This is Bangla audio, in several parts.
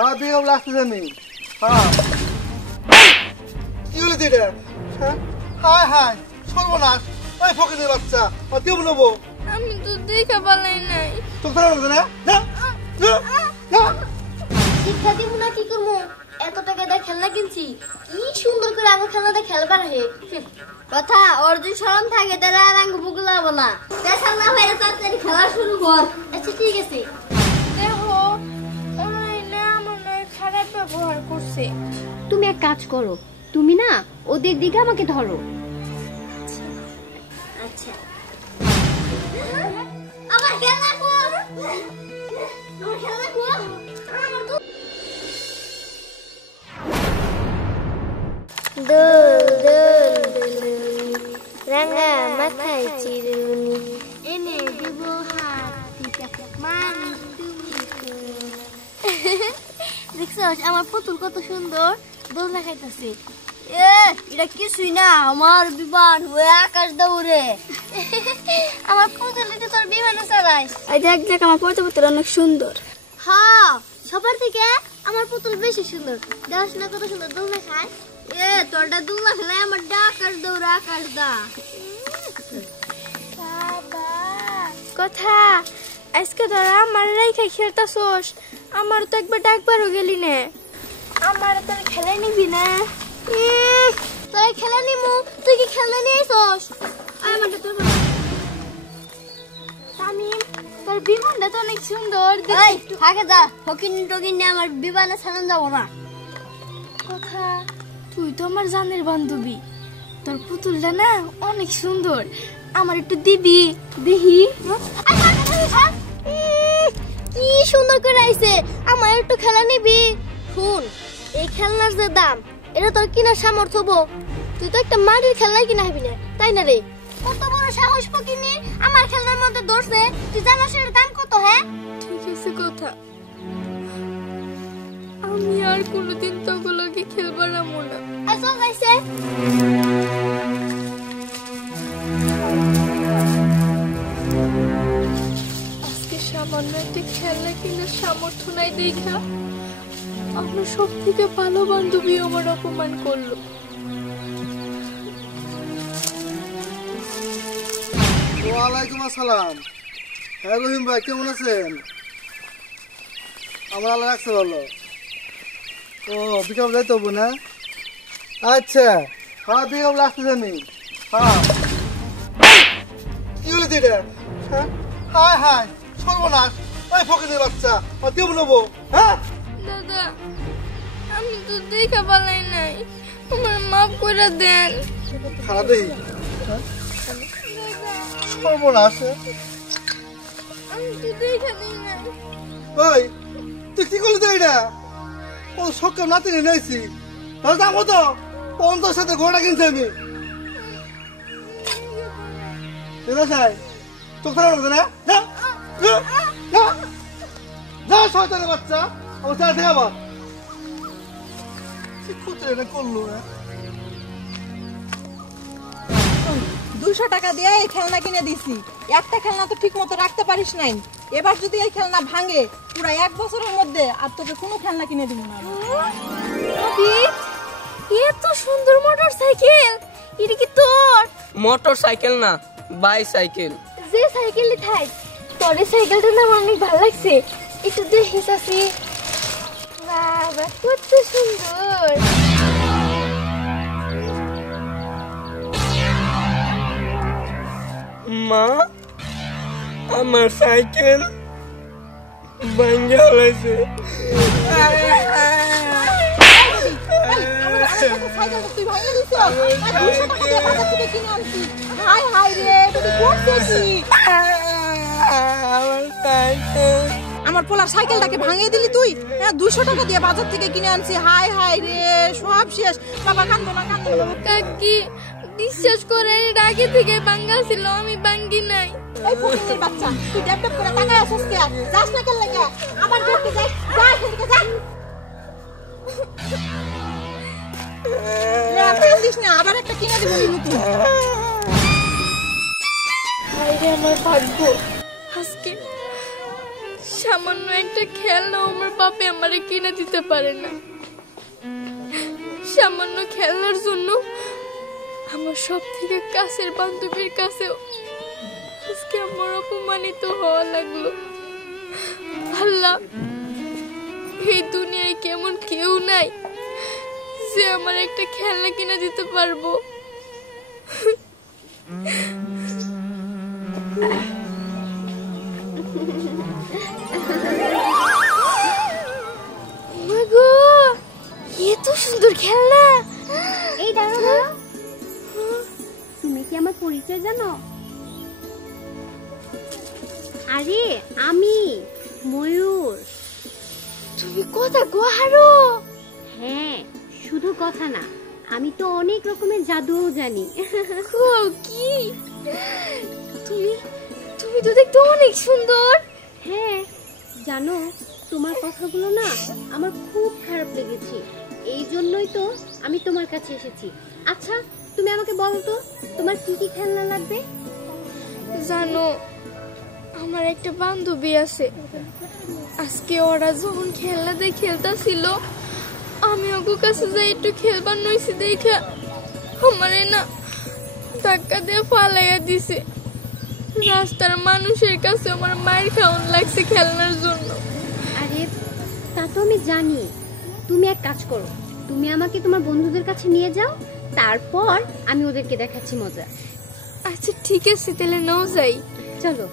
হ্যাঁ বেগম লাগতেছে আমি। হ্যাঁ কি হলো এটা? হ্যাঁ হায় হায় সর্বনাশ। ওই ফকিরের বাচ্চা কেউ নেবো? আমি তো দেখা পালাই নাই। চোখ ধরা না শিক্ষা দিব না কি করবো? এত টাকা দিয়ে খেলনা কিনছি, কি সুন্দর করে আমার খেলনাটা খেলবার হে কথা। ওর যদি শরম থাকে তাহলে আর আঙ্গ বুগলাবো না। দেখা না হয়ে তাড়াতাড়ি খেলা শুরু কর। আচ্ছা ঠিক আছে। দেখো অনলাইনে আমার খারাপ ব্যবহার করছে। তুমি এক কাজ করো, তুমি না ওদের দিকে আমাকে ধরো। আচ্ছা আমার খেলনা কর, আমার খেলনা কর। দোল দোল দোলনি রাঙা মাথায় চিরুনি এনে দিব হাত মানি তুমি। দেখছো আমার পুতুল কত সুন্দর দোলনা খাইতেছে। এটা কিছুই না, আমার বিমান হয়ে আকাশ দৌড়ে। আমার পুতুল তোর বিমানে চালায়। দেখ দেখ আমার পুতুল অনেক সুন্দর। হ্যাঁ সবার থেকে আমার পুতুল বেশি সুন্দর। দেখ না কত সুন্দর দোলনা খায়। তোরটা দোলনা খেলায় আমার আকাশ দৌড়ে আকাশ দা। বাবা কথা আজকে ধরা আমার রাইখা খেলতাছস, আমার তো একবার ডাকবারও গেলি না। আমার তোর খেলে নিবি না? তোর খেলা নিমু, তুই কি খেলা নিয়ে আইছস? আমারটা তোর তামিম তোর বিমানটা তো অনেক সুন্দর। এই থাকে যা, ফকিন টকিন নিয়ে আমার বিমানে ছাড়ান যাব না। কথা তুই তো আমার জানের বান্ধবী, তোর পুতুলটা না অনেক সুন্দর, আমার একটু দিবি দেখি। কি সুন্দর করে আইছে, আমার একটু খেলা নিবি? শুন, এই খেলনার যে দাম এটা তোর কিনার সামর্থ্য হবো। তুই তো একটা মাটির খেলনাই কিনা হবি না, তাই না রে? কত বড় সাহস ফকিনি আমার খেলনার মধ্যে ধরছে। তুই জানিস এর দাম কত? হ্যাঁ ঠিক আছে কথা, আমি আর কোনোদিন তোগুলোকে খেলবার না মনে। আসো গাইছে আজকে সামান্য একটা খেলনা কিনার সামর্থ্য নাই দেখা আমার সব থেকে ভালো বান্ধবী আমার অপমান করলো। ওয়ালাইকুম আসসালাম। হ্যাঁ রহিম ভাই কেমন আছেন? আমার আল্লাহ রাখছে ভালো। ও বিকাল যাইতে হবো না? আচ্ছা হ্যাঁ বিকাল লাগতেছে আমি। হ্যাঁ কি হলো এটা? হ্যাঁ হায় হায় সর্বনাশ। ওই ফকিরের বাচ্চা কেউ নেবো? হ্যাঁ দাদা আমি তো দেখা পালাই নাই, আমার মাফ করে দেন। খারাপ দেখি সর্বনাশ। আমি তো দেখা দিই নাই। ওই তুই কি করলি তো এটা? ও সকাল নাতি নিয়েছি যাবো তো 50 সাথে ঘোড়া কিনছি আমি। চোখ ধরা না যা শয়তানের বাচ্চা। আমার চাল থেকে আবার কি করতে এটা করলো? 200 টাকা দিয়ে এই খেলনা কিনে দিছি, একটা খেলনা তো ঠিক মতো রাখতে পারিস নাই। এবার যদি এই খেলনা ভাঙে পুরো 1 বছরের মধ্যে আর তোকে কোনো খেলনা কিনে দিব না। এত সুন্দর মোটর সাইকেল, এটা কি তোর? মোটর সাইকেল না, বাইসাইকেল। যে সাইকেলই থাই তোর এই সাইকেলটা না অনেক ভালো লাগছে, একটু দেখিস আসি। বাবা কত সুন্দর। মা আমার সাইকেল ভাঙে হলাইছে। তুই ভাঙে দিছিস? 200 টাকা দিয়ে বাজার থেকে কিনে আনছি। হাই হাই রে, তুই করছিস কি? আমার সাইকেল, আমার পোলার সাইকেলটাকে ভাঙিয়ে দিলি তুই? হ্যাঁ 200 টাকা দিয়ে বাজার থেকে কিনে আনছি। হাই হাই রে, সব শেষ। বাবা কাঁদো না কাঁদো না। কাকি বিশ্বাস করে আগে থেকে ভাঙা ছিল, আমি ভাঙি নাই। এই ফকিনের বাচ্চা, তুই ড্যাপ ড্যাপ করে তাকায় আছিস কে? যাস না কেন লাগা? আবার দেখতে যাই, যা এখান থেকে যা। না কান্দিস না, আবার একটা কিনে দিব নতুন। হায়রে আমার ভাগ্য, আজকে সামান্য একটা খেলনা আমার বাপে আমারে কিনে দিতে পারে না। সামান্য খেলনার জন্য আমার সব থেকে কাছের বান্ধবীর কাছেও আজকে আমার অপমানিত হওয়া লাগলো। আল্লাহ, এই দুনিয়ায় কেমন কেউ নাই যে আমার একটা খেলনা কিনে দিতে পারবো। মাগো, এত সুন্দর খেলনা! এই দাঁড়াও দাঁড়াও, তুমি কি আমার পরিচয় জানো? আরে আমি ময়ূর। তুমি কথা গোহারো? হ্যাঁ, শুধু কথা না, আমি তো অনেক রকমের জাদুও জানি। কি তুমি তুমি তো দেখতে অনেক সুন্দর। হ্যাঁ, জানো তোমার কথাগুলো না আমার খুব খারাপ লেগেছে, এই জন্যই তো আমি তোমার কাছে এসেছি। আচ্ছা, তুমি আমাকে বলো তো তোমার কি কি খেলনা লাগবে? জানো, আমার একটা বান্ধবী আছে, আজকে ওরা যখন খেলনা দিয়ে খেলতেছিল আমি ওর কাছে যাই একটু খেলবার নইছি দেখে আমারে না ধাক্কা দিয়ে ফালাইয়া দিছে। রাস্তার মানুষের কাছে আমার মায়ের খাওয়ান লাগছে খেলনার জন্য। আরে তা তো আমি জানি, তুমি এক কাজ করো, তুমি আমাকে তোমার বন্ধুদের কাছে নিয়ে যাও, তারপর আমি ওদেরকে দেখাচ্ছি মজা। আচ্ছা ঠিক আছে, তাহলে নাও যাই। চলো।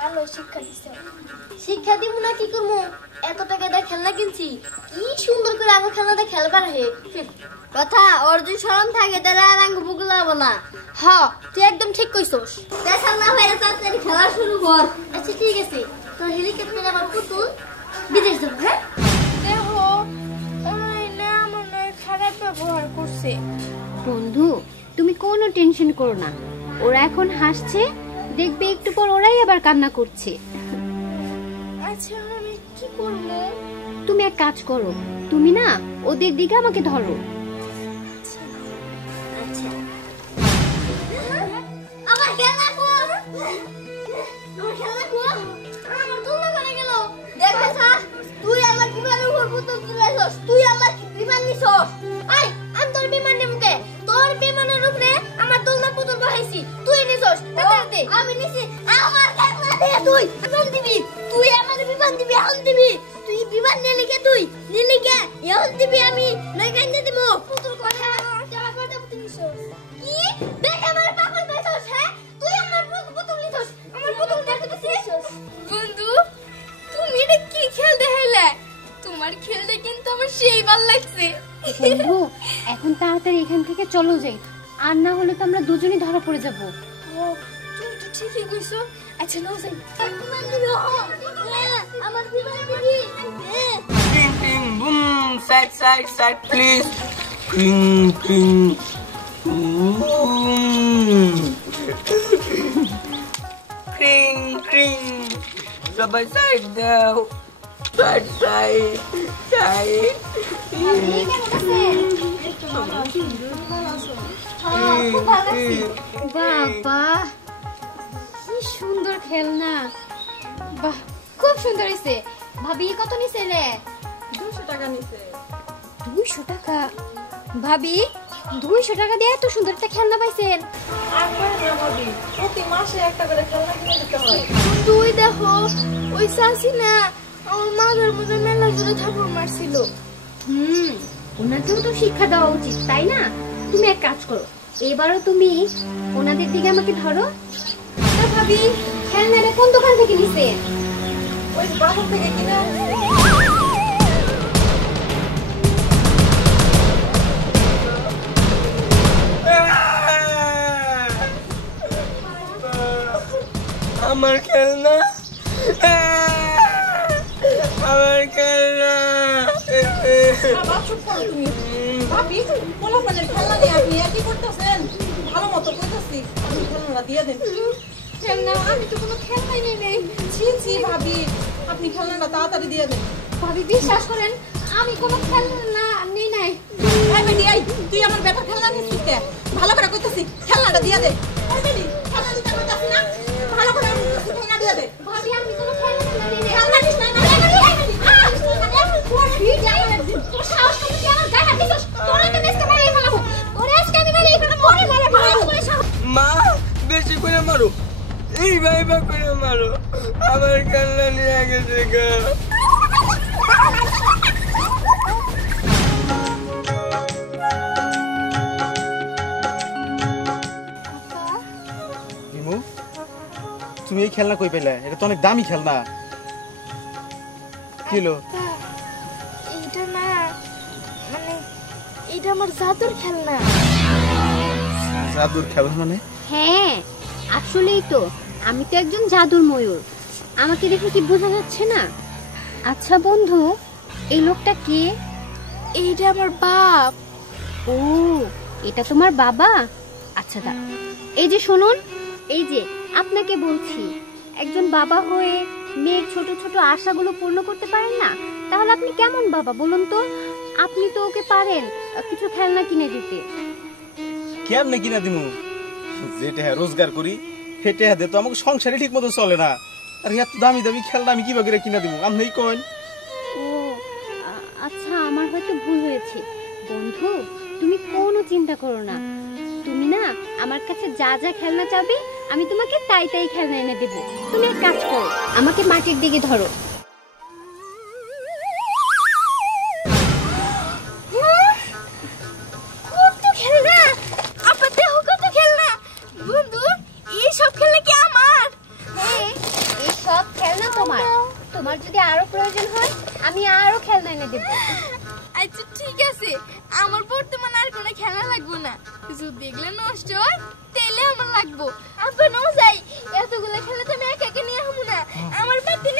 ভালো শিক্ষা দিচ্ছে। শিক্ষা দিব না কি করবো, এত টাকা দিয়ে খেলনা কিনছি, কি সুন্দর করে আমার খেলনাতে খেলবার হে কথা। অর্জুন শরম থাকে তারা আর আঙ্গ বুগলাবো না। হ্যাঁ, তুই একদম ঠিক কইছস। দেখা না হয়ে তাড়াতাড়ি খেলা শুরু কর। আচ্ছা ঠিক আছে, তো হেলিকপ্টার আমার পুতুল বিদেশ যাবো। হ্যাঁ দেখো, ওরা আমার নয় খারাপ ব্যবহার করছে। বন্ধু, তুমি কোনো টেনশন করো না, ওরা এখন হাসছে, দেখবে একটু পর ওরাই আবার কান্না করছে। আচ্ছা আমি কি করবো? তুমি এক কাজ করো, তুমি না ওদের দিকে আমাকে ধরো। আচ্ছা, আমার খেলনা কই? আমার খেলনা কই? আমার দোলনা করে গেল। দেখ বেটা, তুই আমার বিমানের উপর পুতুল তুলেছস, তুই আমার বিমান নিছস। আই, আমি তোর বিমান নিমুকে, তোর বিমানের উপরে আমার দোলনা পুতুল বহাইছি, তুই নিছস। তাতে আমি নিছি আমার খেলনা দিয়ে তুই বিমান দিবি, তুই আমার বিমান দিবি, এখন দিবি। তুই বিমান নিলি কে? তুই নিলি কে? এখন দিবি, আমি নয় কান্দে দিব। পুতুল কথা যারা করতে পুতুল নিছস কি? দেখ আমার পাগল কইছস। হ্যাঁ, তুই আমার পুতুল নিছস, আমার পুতুল দেখতে দিছস। বন্ধু, তুমি এটা কি খেল দেখাইলে? তোমার খেলতে কিন্তু আমার সেই ভালো লাগছে। বন্ধু, এখন তাড়াতাড়ি এখান থেকে চলো যাই, আর না হলে তো আমরা দুজনেই ধরা পড়ে যাব। ও, তুমি তো ঠিকই কইছো। আচ্ছা নাও যাই। আমার বিমান দিবি। Cling, cling, boom, side, side, side, please. Cling, cling, boom. Cling, cling. সবাই সাইড দাও, সাইড, সাইড, সাইড। বাবা, কি সুন্দর খেলনা! বাহ, খুব সুন্দর হয়েছে। ভাবি কত নিছে রে? 200 টাকা নিছে। 200 টাকা? ভাবি 200 টাকা দিয়ে এত সুন্দর একটা খেলনা পাইছেন? একবার না ভাবি, প্রতি মাসে একটা করে খেলনা কিনে দিতে হয়। তুই দেখো, ওই চাষি না আমার মাথার মধ্যে মেলা জোরে থাপড় মারছিল। ওনাকেও তো শিক্ষা দেওয়া উচিত, তাই না? তুমি এক কাজ করো, এবারও তুমি ওনাদের দিকে আমাকে ধরো। তা ভাবি, খেলনাটা কোন দোকান থেকে নিছে? ওই বাজার থেকে কিনে আনছি। আমার খেলনা, আমার খেলনা। আবার চুপ করো তুমি। ভাবি, পোলাপানের খেলনা নিয়ে আপনি একই করতেছেন। ভালো মতো কইতাছি, আপনি খেলনাটা দিয়ে দেন। খেলনা? আমি তো কোনো খেলনাই নেই নেই। ছি ছি ভাবি, আপনি খেলনাটা তাড়াতাড়ি দিয়ে দেন। ভাবি বিশ্বাস করেন, আমি কোনো খেলনা নেই নাই। এই বেটি, এই তুই আমার বেটার খেলনা নিছিস কে? ভালো করে কইতাছি, খেলনাটা দিয়ে দে। এই বেটি, খেলনা দিতে কইতাছি না? ভাইবা করে মারো, আমার খেলনা নিয়ে গেছে গা। রিমু, তুমি এই খেলনা কই পেলে? এটা তো অনেক দামি খেলনা। কিলো? এইটা না, মানে এটা আমার জাদুর খেলনা। জাদুর খেলনা মানে? হ্যাঁ আসলেই তো, আমি তো একজন জাদুর ময়ূর, আমাকে দেখে কি বোঝা যাচ্ছে না? আচ্ছা বন্ধু, এই লোকটা কে? এইটা আমার বাপ। ও, এটা তোমার বাবা? আচ্ছা দাঁড়া, এই যে শুনুন, এই যে আপনাকে বলছি, একজন বাবা হয়ে মেয়ের ছোট ছোট আশাগুলো পূর্ণ করতে পারেন না, তাহলে আপনি কেমন বাবা বলুন তো? আপনি তো ওকে পারেন কিছু খেলনা কিনে দিতে। কেমনে কিনা দিমু? যেটা রোজগার করি হেঁটে হাতে তো আমাকে সংসারে ঠিক মতো চলে না, আর এত দামি দামি খেলনা আমি কিভাবে করে কিনা দিব? আপনি কইন। ও আচ্ছা, আমার হয়তো ভুল হয়েছে। বন্ধু, তুমি কোনো চিন্তা করো না, তুমি না আমার কাছে যা যা খেলনা চাবে আমি তোমাকে তাই তাই খেলনা এনে দেব। তুমি এক কাজ করো, আমাকে মাটির দিকে ধরো। কত খেলনা! আপা দেখো কত খেলনা! বন্ধু, এই সব খেলনা কি আমার? হ্যাঁ, এই সব খেলনা তোমার। তোমার যদি আরো প্রয়োজন হয় আমি আরো খেলনা এনে দেব। আচ্ছা ঠিক আছে, আমার বর্তমানে আর কোনো খেলনা লাগবে না, যদি এগুলো নষ্ট হয় তাহলে আমার লাগবো। আপা নো যাই, এতগুলো খেলনা তো আমি একা একা নিয়ে হবো না, আমার পাতে